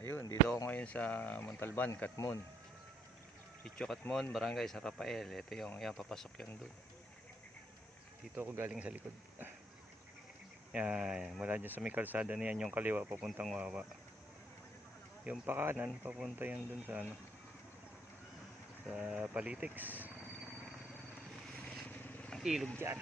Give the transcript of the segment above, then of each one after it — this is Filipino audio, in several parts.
Ayun, dito ako ngayon sa Montalban, Katmon. Sitio Katmon, Barangay San Rafael. Ito yung, yan, papasok yan doon. Dito ako galing sa likod. Yan, mula dyan sa may kalsada niyan, yung kaliwa, papuntang Wawa. Yung pakanan, papunta yan doon sa ano, sa Politics. Ang ilog dyan.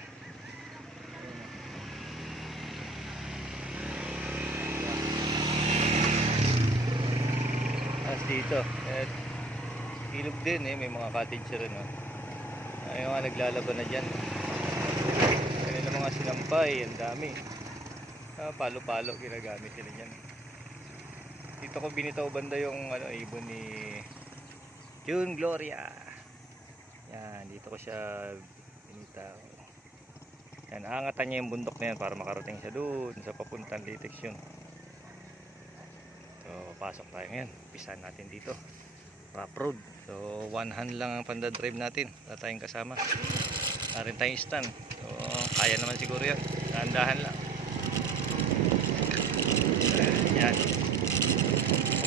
As dito, at ilog din may mga cottage rin. Ayun nga, naglalaban na dyan. Ayun ang mga sinampay, ang dami. Palo-palo ginagamit nila dyan. Dito ko binitaw banda yung ibon ni June Gloria. Yan, dito ko siya binitaw. Yan, aangatan niya yung bundok na yan para makarating siya doon sa papuntang Litex yun. So, pasok tayo ngayon. Pisahan natin dito. Rough road. So, one hand lang ang panda-drive natin. Wala tayong kasama. Wala rin tayong stand. So, kaya naman siguro yan. Dahan-dahan lang. Yan.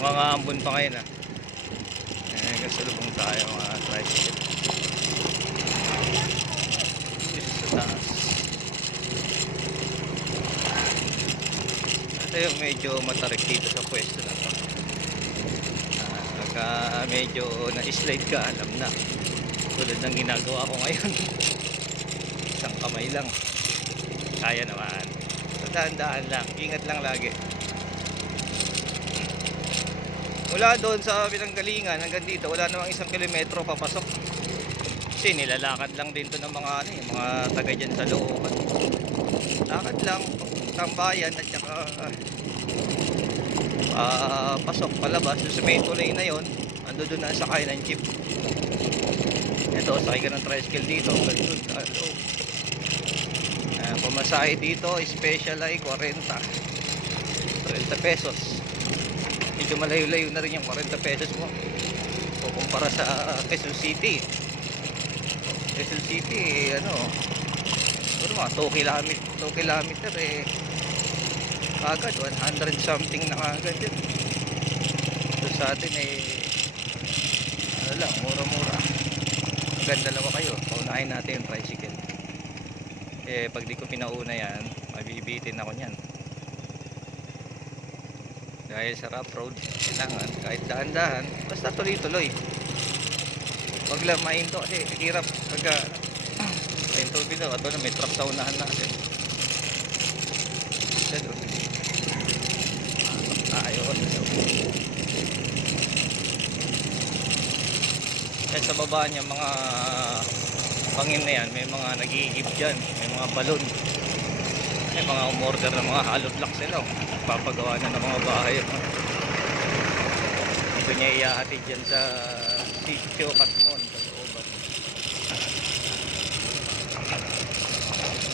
Mukhang aambon pa ngayon kasalubong tayo mga tricycle. Dito sa taas. Ito yung medyo matarik dito sa pwesto na to. Pagka medyo na-slide ka, alam na. Tulad ng ginagawa ko ngayon. Isang kamay lang. Kaya naman. So, dahan-dahan lang. Ingat lang lagi. Mula doon sa pinanggalingan hanggang dito, wala namang 1 kilometro papasok. Kasi nilalakad lang din to ng mga mga taga dyan sa looban. Lakad lang, tambayan at saka pasok, palabas. Sa main tulay na yon, ando doon na sakay ng jeep. Ito, sakay ka ng tricycle dito, hanggang doon sa loob. Pamasahe dito, special ay 40 pesos. Medyo malayo-layo na rin yung 40 pesos mo o kumpara sa Quezon City. Quezon City siguro mga 2 kilometer agad 100 something na agad yun. So sa atin lang, mura-mura. Maganda lang kayo, paunahin natin yung tricycle. Pag di ko pinauna yan, mabibitin ako nyan. Dahil sa rough road, kailangan kahit dahan-dahan, basta tuloy-tuloy. Wag lang mahinto kasi hirap pagka mahinto bino. At doon may truck sa unahan natin. Ayos. At sa baba niya mga pangin na yan, may mga nag-iigib dyan, may mga balon. May mga umorder ng mga hollow blocks sila. Papagawa na ng mga bahay. Ito niya iahatid dyan sa Sitio Katmon sa looban.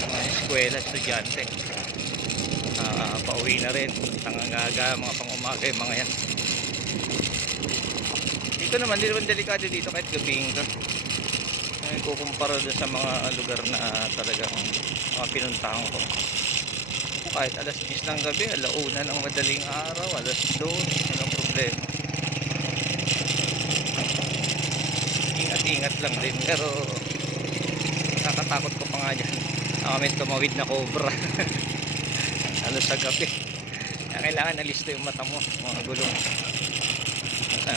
Mga eskwela, estudyante. Pauwi na rin. Tangangaga, mga pangumaga yung mga yan. Dito naman, hindi naman delikado dito kahit gabing ka. Kukumpara doon sa mga lugar na talagang mga pinuntahan ko. Kahit alas 10 ng gabi, alauna ng madaling araw, alas 2, walang problema. Ingat-ingat lang din, pero nakakatakot ko pa nga dyan. Kami tumawid na cobra. Halos sa gabi. Kailangan alisto yung mata mo, mga gulong.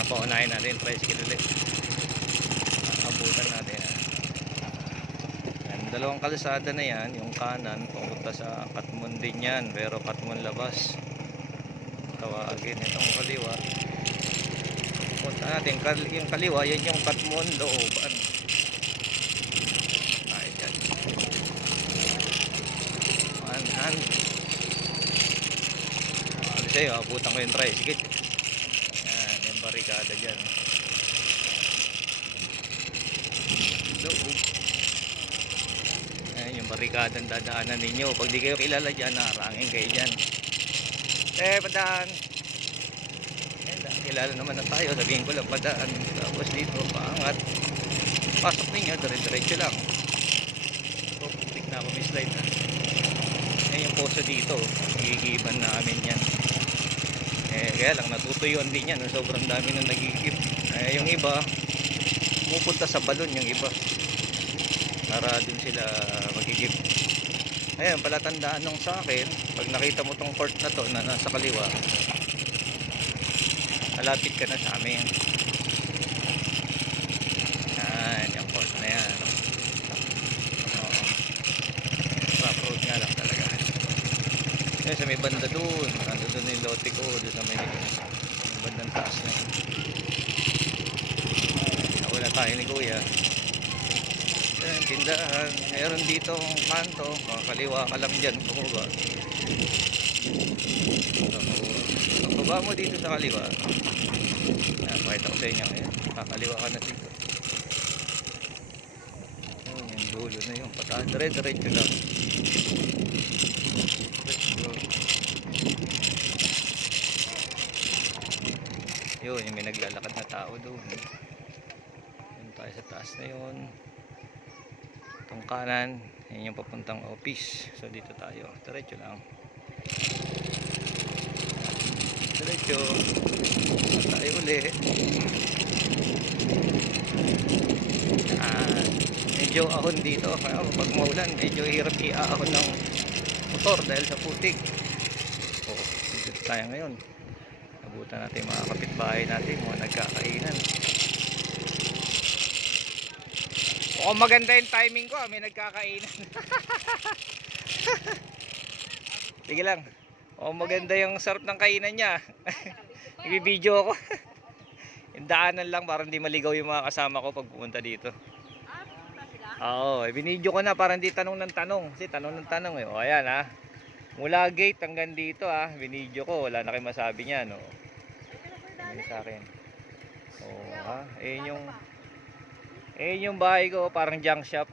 Paunahin natin, tricycle ulit. Abutan natin. Dalawang kalsada na yan, yung kanan pumunta sa Katmon din yan, pero Katmon labas. Tawagin itong kaliwa. Punta natin yung kaliwa, yan yung Katmon looban. Ay dyan. Mahan. Sabi sa'yo, abutan ko yung tricycle. Yan, yung barikada dyan. Loob. Yung barikadang dadaanan ninyo. Pag di kayo kilala dyan, harangin kayo dyan. Padaan. Kilala naman na tayo. Sabihin ko lang, padaan. Tapos dito, paangat. Pasok ninyo, dire-diretso lang. So, putik na ako, may slide na. Yan yung poso dito. Gigiban namin yan. Kaya lang natutuyuan din yan, sobrang dami nang nagigip. Yung iba pumupunta sa balon, yung iba para dun sila magigip. Ayan, palatandaan nung sa akin, pag nakita mo tong court na to na nasa kaliwa, malapit ka na sa amin. Yan, yung court na yan. Oo. Rough road nga lang talaga. Yan, sa may banda dun, nando dun yung lote ko, dun sa may bandang taas na yun. Nawala tayo ni kuya. Yan, tindahan. Meron dito ang kanto, kaliwa ka lang dyan, bumaba. Pag baba mo dito sa kaliwa, pakita ko sa inyo, ayan, kakaliwa ka na dito. Yun, yung dulo na yun, pataas, diretso lang. Yun, yung may naglalakad na tao doon. Yun tayo sa taas na yun. Itong kanan, yun yung papuntang office. So dito tayo, diretso lang. Diretso tayo uli. Medyo ahon dito, kaya pag maulan medyo hirap i-ahon ng motor dahil sa putik. Dito tayo ngayon. Abutan natin mga kapitbahay natin, mga nagkakainan. O maganda yung timing ko, may nagkakainan. Sige lang. O maganda yung sarap ng kainan niya. Ibibideo ako. Yung daanan lang para hindi maligaw yung mga kasama ko pag pumunta dito. Oo, binidyo ko na para hindi tanong ng tanong. Kasi tanong ng tanong eh. O ayan ha. Mula gate hanggang dito ha, binidyo ko. Wala na kayong masabi niya no. Ano sa akin. Oo ha, yung bahay ko parang junk shop.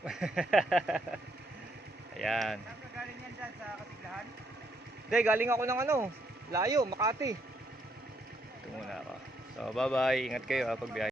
Ayan. Saan ka galing yan dyan? Sa Katiglahan? Hindi, galing ako ng layo, Makati. Ito muna ako. So bye bye, ingat kayo ha pag biyahe.